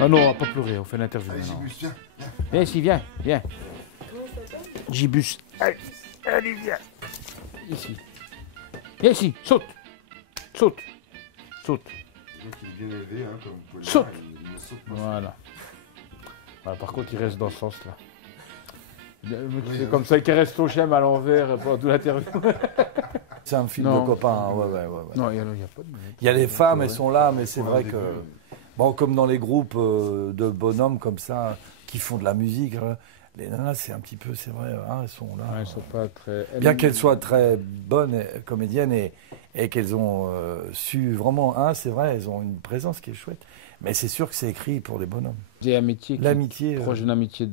Ah non, on va pas pleurer, on fait l'interview Allez, maintenant. Gibus, viens. Viens ici, viens, viens. Comment il s'appelle? Gibus. Allez, viens. Ici. Viens ici, saute. Saute. Saute. Donc il est bien élevé, hein, comme vous pouvez le Saute. voir, il ne saute pas. Voilà. Voilà. Par contre, il reste dans ce sens-là. C'est Oui, comme ça qu'il reste ton chien à l'envers pendant toute l'interview. C'est un film Non. de copains, hein, ouais. Non, il n'y a pas de... Il y a les femmes, elles sont là, mais c'est Ouais, vrai au que... début. Bon, comme dans les groupes de bonhommes comme ça, qui font de la musique, les nanas, c'est un petit peu, c'est vrai, hein, elles sont là. Ouais, elles sont pas très... Bien qu'elles soient très bonnes comédiennes et qu'elles ont su vraiment, c'est vrai, elles ont une présence qui est chouette. Mais c'est sûr que c'est écrit pour des bonhommes. Des amitiés qui... L'amitié. Proche d'une amitié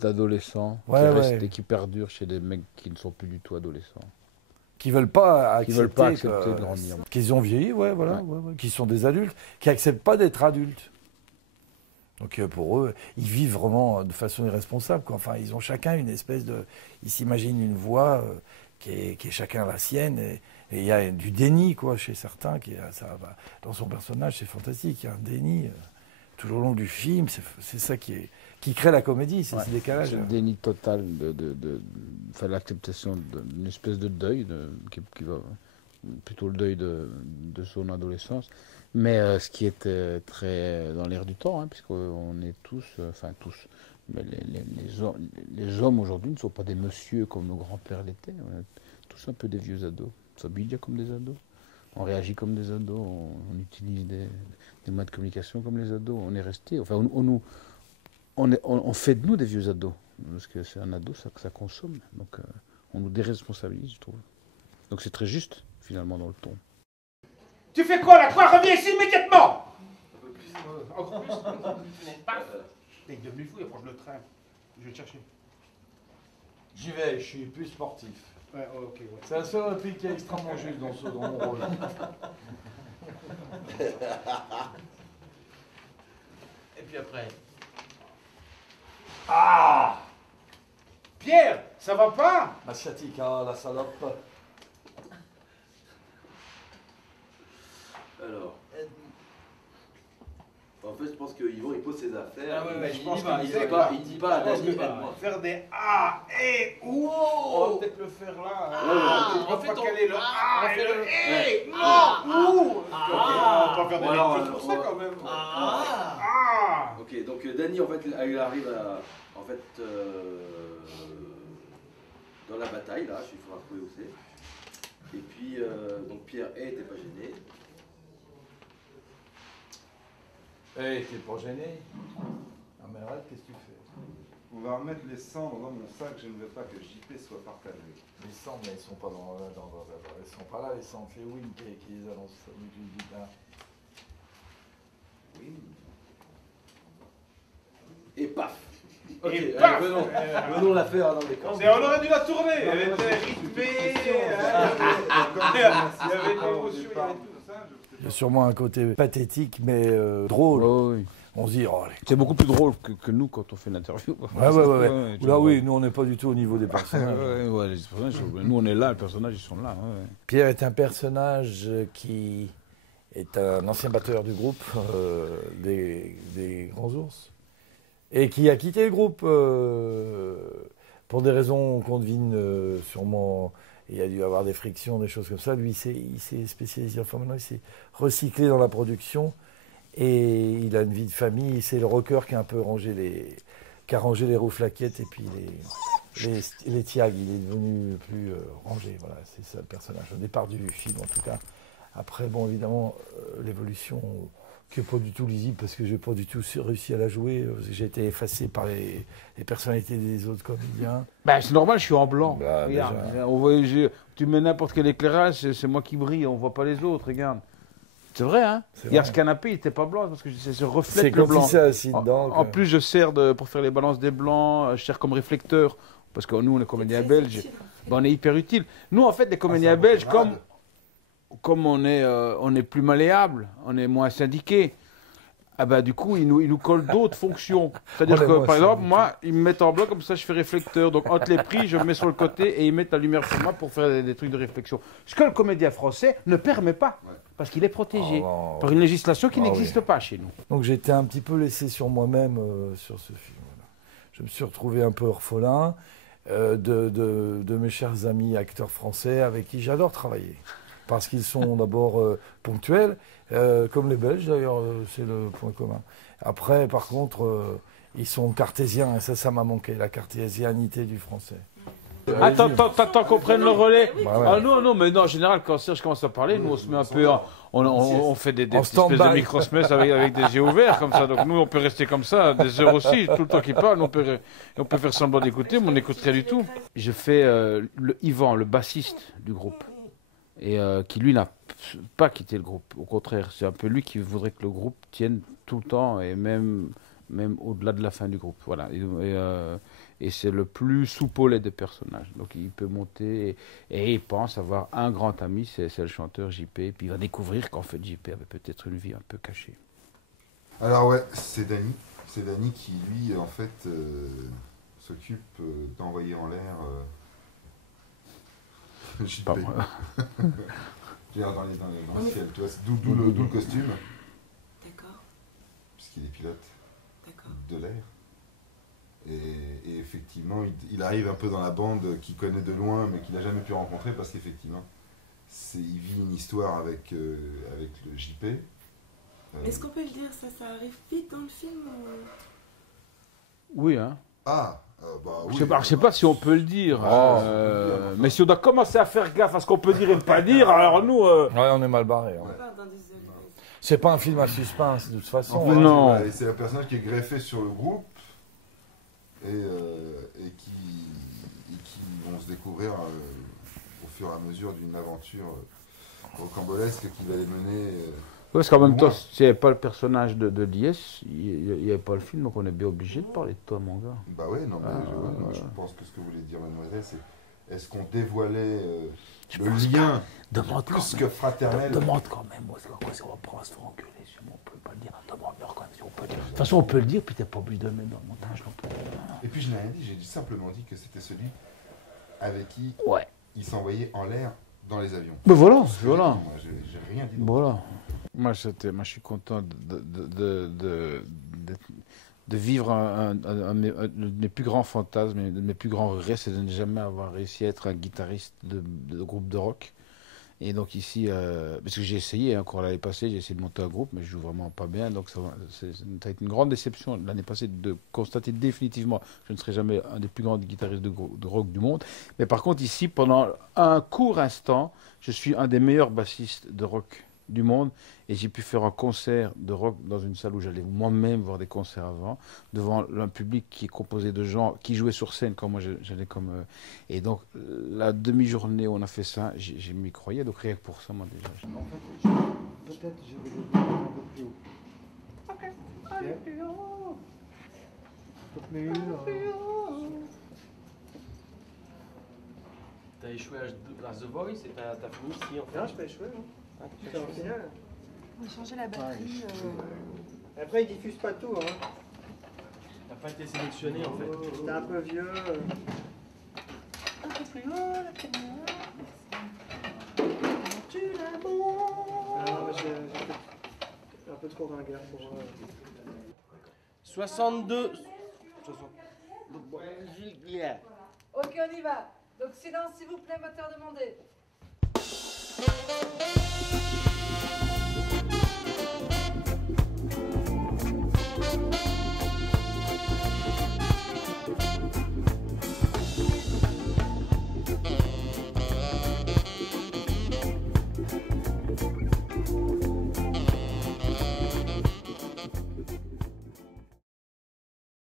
d'adolescents Ouais, qui ouais. reste et qui perdure chez des mecs qui ne sont plus du tout adolescents. Qui veulent pas Qui accepter, veulent pas accepter de grandir. qu'ils ont vieilli, voilà, qui sont des adultes, qui acceptent pas d'être adultes. Donc pour eux, ils vivent vraiment de façon irresponsable, quoi. Enfin, ils ont chacun une espèce de, ils s'imaginent une voix qui est chacun la sienne, et il y a du déni, quoi, chez certains. Dans son personnage, c'est fantastique. Il y a un déni tout au long du film. C'est ça qui crée la comédie, c'est ce décalage. C'est le déni total enfin, l'acceptation d'une espèce de deuil, qui va plutôt le deuil de son adolescence, mais ce qui est très dans l'air du temps, hein, puisqu'on est tous, enfin tous, mais les hommes aujourd'hui ne sont pas des messieurs comme nos grands-pères l'étaient, on est tous un peu des vieux ados, on s'habille comme des ados, on réagit comme des ados, on utilise des moyens de communication comme les ados, on est resté, enfin on fait de nous des vieux ados, parce que c'est un ado, ça consomme, donc on nous déresponsabilise, je trouve. Donc c'est très juste, finalement, dans le ton. Tu fais quoi là? Toi, reviens ici immédiatement! Encore plus? Paf! Il est devenu fou, il approche le train. Je vais te chercher. J'y vais, je suis plus sportif. Ouais, oh, ok, ouais. C'est la seule réplique qui est extrêmement juste dans mon rôle. Et puis après. Ah! Pierre, ça va pas? La sciatique, la salope. Alors. En fait, je pense que Yvon il pose ses affaires. Ah ouais, je pense il qu'il dit sait pas, que- il dit pas à Je pense Dani, que aide-moi. faire des A et OU, on va peut-être le faire là. On va pas caler le A et le E. Non, OU. On va faire des choses pour ça quand même. Ah. Ok, donc Dani en fait il arrive en fait dans la bataille là, il faudra trouver où c'est. Et puis donc Pierre était pas gêné. Hey, t'es pas gêné? Ah mais arrête, qu'est-ce que tu fais? On va remettre les cendres dans mon sac, je ne veux pas que JP soit partagé. Les cendres, mais ils sont pas ils sont pas là, les cendres. C'est Wim qui les annonce. Oui. Et paf. Ok, Et allez, paf. venons la faire dans les camps. On aurait dû la tourner. Elle était rythmée. Il y avait de l'émotion, il y avait tout. Il y a sûrement un côté pathétique, mais drôle. Oui. On se dit, oh, C'est beaucoup plus drôle que nous quand on fait l'interview. ouais. Là, oui, nous, on n'est pas du tout au niveau des personnages. Les personnages, nous on est là, les personnages ils sont là. Ouais. Pierre est un personnage qui est un ancien batteur du groupe des Grands Ours et qui a quitté le groupe pour des raisons qu'on devine sûrement. Il a dû avoir des frictions, des choses comme ça. Lui, il s'est spécialisé, enfin maintenant, il s'est recyclé dans la production et il a une vie de famille. C'est le rocker qui a un peu rangé qui a rangé les rouflaquettes et puis les tiags. Il est devenu plus rangé. Voilà, c'est ça le personnage. Au départ du film, en tout cas. Après, bon, évidemment, l'évolution qui n'est pas du tout lisible parce que je n'ai pas du tout réussi à la jouer. J'ai été effacé par les personnalités des autres comédiens. Bah, c'est normal, je suis en blanc. Bah, Regarde, déjà. on voit, tu mets n'importe quel éclairage, c'est moi qui brille, on voit pas les autres, regarde. C'est vrai, hein? C'est Hier, vrai. ce canapé, il n'était pas blanc parce que se reflète C'est le comme blanc. si ça assis dedans. En plus, je sers pour faire les balances des blancs, je sers comme réflecteur. Parce que nous, on est comédiens belges, ben, on est hyper utile. Nous, en fait, les comédiens belges, comme on est plus malléable, on est moins syndiqués, Ah bah du coup, ils nous collent d'autres fonctions. C'est-à-dire que, par exemple, moi, ils me mettent en bloc, comme ça, je fais réflecteur. Donc, entre les prix, je me mets sur le côté et ils mettent la lumière sur moi pour faire des trucs de réflexion. Ce que le comédien français ne permet pas, parce qu'il est protégé par une législation qui n'existe pas chez nous. Donc, j'étais un petit peu laissé sur moi-même sur ce film. Voilà. Je me suis retrouvé un peu orphelin de mes chers amis acteurs français avec qui j'adore travailler. Parce qu'ils sont d'abord ponctuels, comme les Belges d'ailleurs, c'est le point commun. Après, par contre, ils sont cartésiens, et ça m'a manqué, la cartésianité du français. Attends qu'on prenne le relais. Bah ouais. Ah non, mais non, en général, quand Serge commence à parler, nous on se met un peu, on fait des espèces de microsmess avec des yeux ouverts comme ça. Donc nous on peut rester comme ça des heures aussi, tout le temps qu'il parle, on peut faire semblant d'écouter, mais on n'écoute rien du tout. Je fais le Yvan, le bassiste du groupe, et qui lui n'a pas quitté le groupe. Au contraire, c'est un peu lui qui voudrait que le groupe tienne tout le temps et même au-delà de la fin du groupe. Voilà. Et c'est le plus soupolé des personnages. Donc il peut monter et il pense avoir un grand ami, c'est le chanteur JP. Et puis il va découvrir qu'en fait JP avait peut-être une vie un peu cachée. Alors ouais, c'est Dany. C'est Dany qui lui en fait s'occupe d'envoyer en l'air JP. Pas moi. Dans le ciel, tu vois, d'où le costume. D'accord. Puisqu'il est pilote D'accord. de l'air. Et effectivement, il arrive un peu dans la bande qu'il connaît de loin, mais qu'il n'a jamais pu rencontrer, parce qu'effectivement, il vit une histoire avec le JP. Est-ce qu'on peut le dire, ça arrive vite dans le film Oui, hein. Ah, bah oui. Je sais pas si on peut le dire, mais si on doit commencer à faire gaffe à ce qu'on peut dire et ne pas dire, alors nous... Ouais, on est mal barré. On Ouais. parle d'un des C'est pas un film à suspense, de toute façon. En fait, non. c'est un personnage qui est greffé sur le groupe et qui vont se découvrir au fur et à mesure d'une aventure rocambolesque qui va les mener. Parce qu'en même temps, s'il n'y avait pas le personnage de Lies, il n'y avait pas le film, donc on est bien obligé de parler de toi, mon gars. Bah ouais, non, mais je pense que ce que voulait dire mademoiselle, c'est est-ce qu'on dévoilait le lien plus que fraternel. Demande quand même, moi, c'est quoi, on va pas se faire engueuler, si on peut pas le dire, demande-leur quand même si on peut le dire. De toute façon, on peut le dire, puis t'es pas obligé de le mettre dans le montage non plus. Et puis je n'ai rien dit, j'ai simplement dit que c'était celui avec qui il s'envoyait en l'air dans les avions. Mais voilà, Moi, j'ai rien dit. Voilà. Moi, je suis content de vivre un de mes plus grands fantasmes, de mes plus grands regrets, c'est de ne jamais avoir réussi à être un guitariste de groupe de rock. Et donc ici, parce que j'ai essayé, encore l'année passée, j'ai essayé de monter un groupe, mais je joue vraiment pas bien. Donc ça a été une grande déception l'année passée de constater définitivement que je ne serai jamais un des plus grands guitaristes de rock du monde. Mais par contre ici, pendant un court instant, je suis un des meilleurs bassistes de rock du monde, et j'ai pu faire un concert de rock dans une salle où j'allais moi-même voir des concerts avant, devant un public qui est composé de gens qui jouaient sur scène quand moi j'allais comme... et donc la demi-journée où on a fait ça, j'ai m'y croyais, donc rien que pour ça, moi déjà. Peut-être je vais le dire un peu plus haut. Ok, un peu plus haut. Un peu plus haut. T'as échoué à The Voice et t'as fini ici en fait. Non, je peux échouer, non. C'est en finale. On va changer la batterie. Après, ils diffusent pas tout, hein. T'as pas été sélectionné en fait. T'es un peu vieux. Un peu plus haut, la caméra. Tu l'amour. Non, mais j'ai un peu trop ringard pour... 62. Ok, on y va. Donc silence s'il vous plaît, moteur demandé.